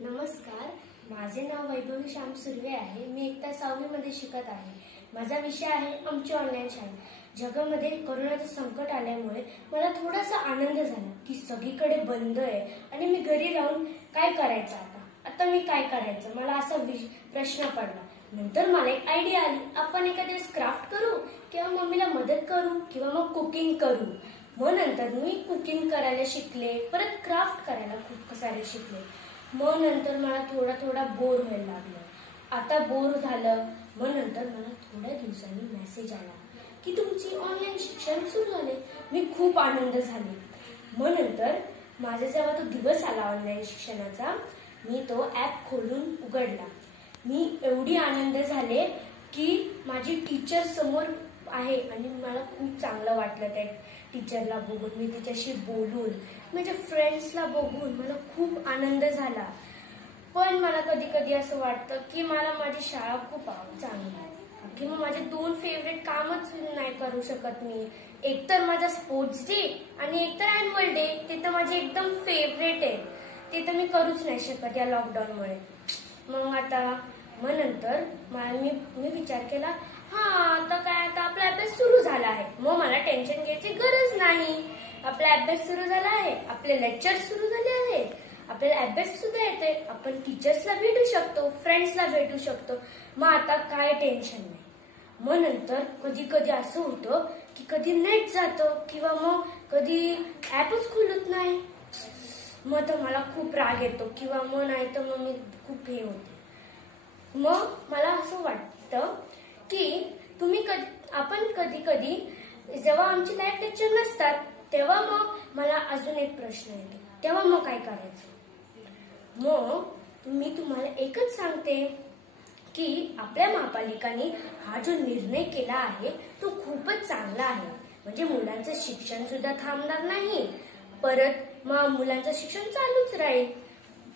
नमस्कार, माझे नाव वैभवी श्याम सुर्वे आहे। मी इयत्ता 6वी मध्ये शिकत आहे। माझा विषय आहे आमची ऑनलाईन शाळा। जगामध्ये कोरोनाचं संकट आल्यामुळे मला थोडासा आनंद झाला की सगळीकडे बंद आहे आणि मी घरी राहून काय करायचं आता मी काय करायचं मला असा प्रश्न पडला। नंतर मला एक आयडिया आली, आपण एखादे क्राफ्ट करू किंवा मम्मीला मदत करू किंवा मग कुकिंग करू। मग नंतर मी कुकिंग करायला शिकले, परत क्राफ्ट करायला खूप सारे शिकले। मग नंतर मला थोडा बोर व्हायला लागलं। आता बोर झालं, मग नंतर मला थोड्या दिवसांनी मेसेज आला की तुमची ऑनलाईन शिक्षण सुरू झाले। मी खूप आनंद झाले। मग नंतर माझा जेव्हा तो दिवस आला ऑनलाईन शिक्षणाचा, मी तो ऍप खोलून उघडला। मी एवढी आनंद झाले की माझी टीचर समोर आहे आणि मला खूप चांगलं वाटलं त्या टीचरला बघून, मी तिच्याशी बोलून, माझ्या फ्रेंड्सला बघून मला खूप आनंद झाला। पण मला कधी कधी असं वाटतं की मला माझी शाळा खूप चांगली आहे किंवा माझे 2 फेवरेट कामच नाही करू शकत मी। एक तर माझा स्पोर्ट्स डे आणि एक तर ॲन्युअल डे, ते तर माझे एकदम फेवरेट आहे, ते तर मी करूच नाही शकत या लॉकडाऊनमुळे। मग नंतर मी विचार केला, आता आपला अभ्यास सुरू झाला आहे, मग मला टेन्शन घ्यायची गरज नाही। आपला अभ्यास सुरू झाला आहे, आपले लेक्चर सुरू झाले आहे, आपल्याला अभ्यास सुद्धा येते, आपण टीचर्सला भेटू शकतो, फ्रेंड्सला भेटू शकतो, मग आता काय टेन्शन नाही। मग नंतर कधी कधी असं होतं की कधी नेट जातं किंवा मग कधी ऍपच खुलत नाही, मग तर मला खूप राग येतो किंवा मग नाही तर मग मी खूप हे होते। मग मला असं वाटतं की आपण कधी कधी जेव्हा आमची लाईव्ह लेक्चर नसतात तेव्हा मग मला अजून एक प्रश्न येतो, तेव्हा मग काय करायचं। मग मी तुम्हाला एकच सांगते की आपल्या महापालिकाने हा जो निर्णय केला आहे तो खूपच चांगला आहे। म्हणजे मुलांचं शिक्षण सुद्धा थांबणार नाही, परत मग मुलांचं शिक्षण चालूच राहील।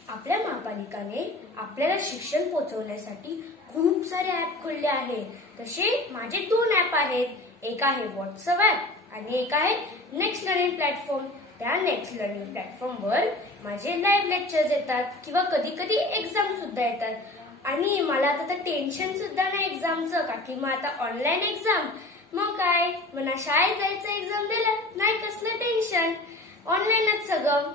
आपल्या महापालिकाने आपल्याला शिक्षण पोहोचवण्यासाठी खूप सारे ऍप खोलले आहेत। तसे माझे 2 ऍप आहेत, एक आहे व्हॉट्सअप ऍप आणि एक आहे नेक्स्ट लर्निंग प्लॅटफॉर्म। त्या नेक्स्ट लर्निंग प्लॅटफॉर्मवर माझे लाईव्ह लेक्चर्स येतात किंवा कधी कधी एक्झाम सुद्धा येतात। आणि मला आता टेन्शन सुद्धा नाही एक्झामचं, का की मग आता ऑनलाईन एक्झाम, मग काय मला शाळेत जायचं एक्झाम द्यायला नाही, कसलं टेन्शन, ऑनलाईनच सगळं।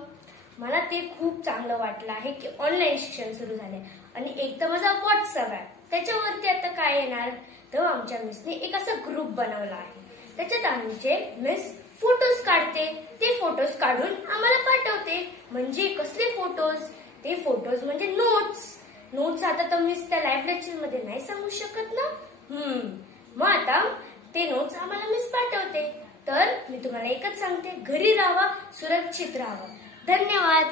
मला ते खूप चांगलं वाटलं आहे की ऑनलाईन शिक्षण सुरू झाले। आणि एक तर माझा व्हॉट्सअप ऍप, त्याच्यावरती आता काय येणार, तर आमच्या मिसने एक असा ग्रुप बनवला आहे, त्याच्यात आमचे मिस फोटोज काढते, ते फोटोज काढून आम्हाला पाठवते। म्हणजे कसले फोटोज, ते फोटोज म्हणजे नोट्स आता तर मिस त्या लाईव्ह लेक्चर मध्ये नाही सांगू शकत ना। मग आता ते नोट्स आम्हाला मिस पाठवते। तर मी तुम्हाला एकच सांगते, घरी राहावा, सुरक्षित राहावा। धन्यवाद।